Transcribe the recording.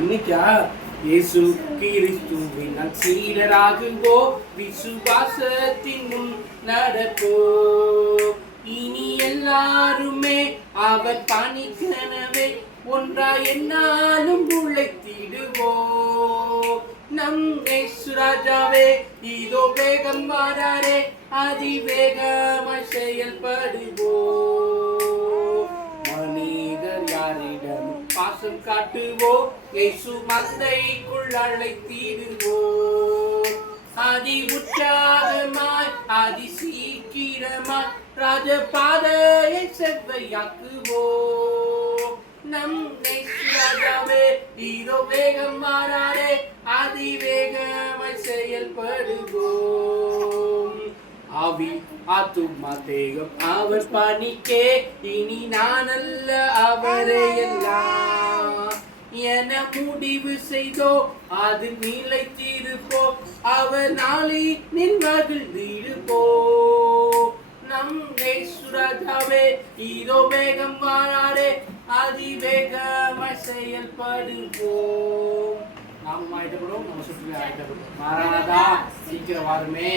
இன்னைக்கா இயேசு கிறிஸ்துவின் சீடராகுவோ, விசுவாசத்தின் முன் நடப்போ. இனி எல்லாருமே அவர் பணிக்கனவே ஒன்றா என்னாலும் உழைத்திடுவோ. நம் இயேசு ராஜாவே இதோ வேகம் மாறாரே, அதிவேகமாய் செயல்படுவோ. மனிதர் யாரிடம் பாசம் காட்டுவோ, இயேசு மந்தைக்குள் அழைத்திடுவோ. அதி உற்சாகமாய் அதி சீக்கிரமாய் ராஜபாதையை செவ்வையாக்குவோ. நம் ராஜாவே இதோ வேகம் மாறாரே, அதிவேகமாய் செயல்படுவோம். ஆவி ஆத்துமா தேகம் அவர் பணிக்கே, இனி நான் அல்ல அவரே எல்லாம் என முடிவு செய்தோ, அது நிலைத்திருப்போ. அவர் நாளை நின் மகிழ்ந்திருப்போ. நம் ராஜாவே இதோ வேகம் மாறாரே, அதிவேகமாய் செயல்படுவோம். நாம் ஆயிட்டப்படும், நம்ம சுற்றி ஆயிட்டப்படும். மாறாதா, சீக்கிரம் வாருமே.